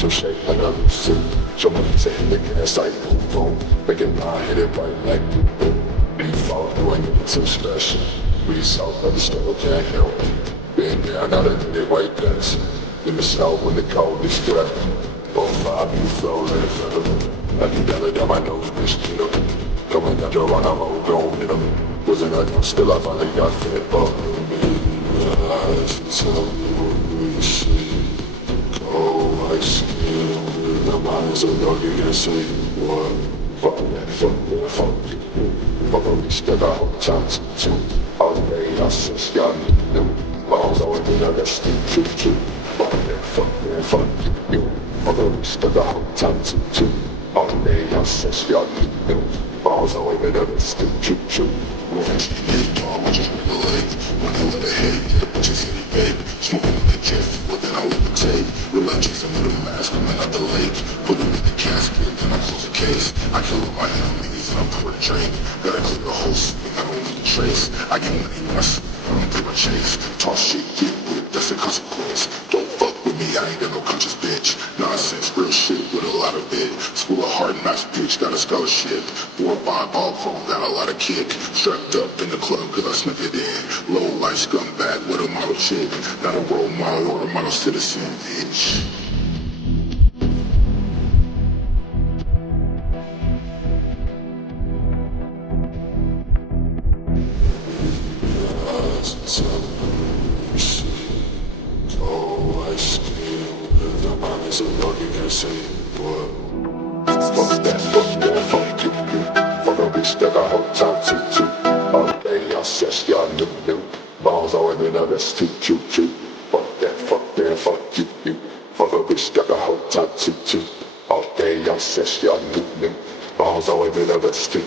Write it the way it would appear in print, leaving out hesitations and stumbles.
to shake another suit. Show me say making that sight boom, making I hit it right like boom. We fall doing it too special. We saw but still can't help. Been there, now that they white guys. In the snow when the cold is threat. Both five you flow like a feather. I can tell it down my nose, bitch, you know. Coming down your run, I'm all gone, you know. Wasn't I still I finally got fit up. Eyes tell me what we see. Cold like skin. The mind is so dark you can't see what. Fuck that, fuck that, fuck you. Fuck a bitch that I hold times to. All day I just got new. Balls always been a rest in true. Fuck that, fuck that, fuck you. Fuck a bitch that I hold times to. All day I just got new. Balls always been a rest in true. When I get dog, I just regulate. When I let it hit, just hit it babe. Smoking with the jet, well then I levitate. Relax chasing with a mask coming out the lake. Put him in the casket, then I close the case. I kill all my enemies and I pour the drink. Gotta clear the whole swing, I don't need a trace. I get money when I sleep, I don't do my chase. Talk shit, get with it, that's the consequence. Don't fuck with me, I ain't got no conscious bitch. Nonsense, real shit with a lot of it. School of hard knocks, bitch, got a scholarship. 4-5 ball pro, got a lot of kick. Strapped up in the club cause I snuck it in. Low life scumbag with a model chick. Not a role model or a model citizen, bitch. So dog you can't say what. Fuck that, fuck you. Fuck a bitch that I hold time to. All day I says y'all new. Balls always been a rest to. Fuck that, fuck you. Fuck a bitch that I hold time to. All day I says y'all new. Balls always been a rest to.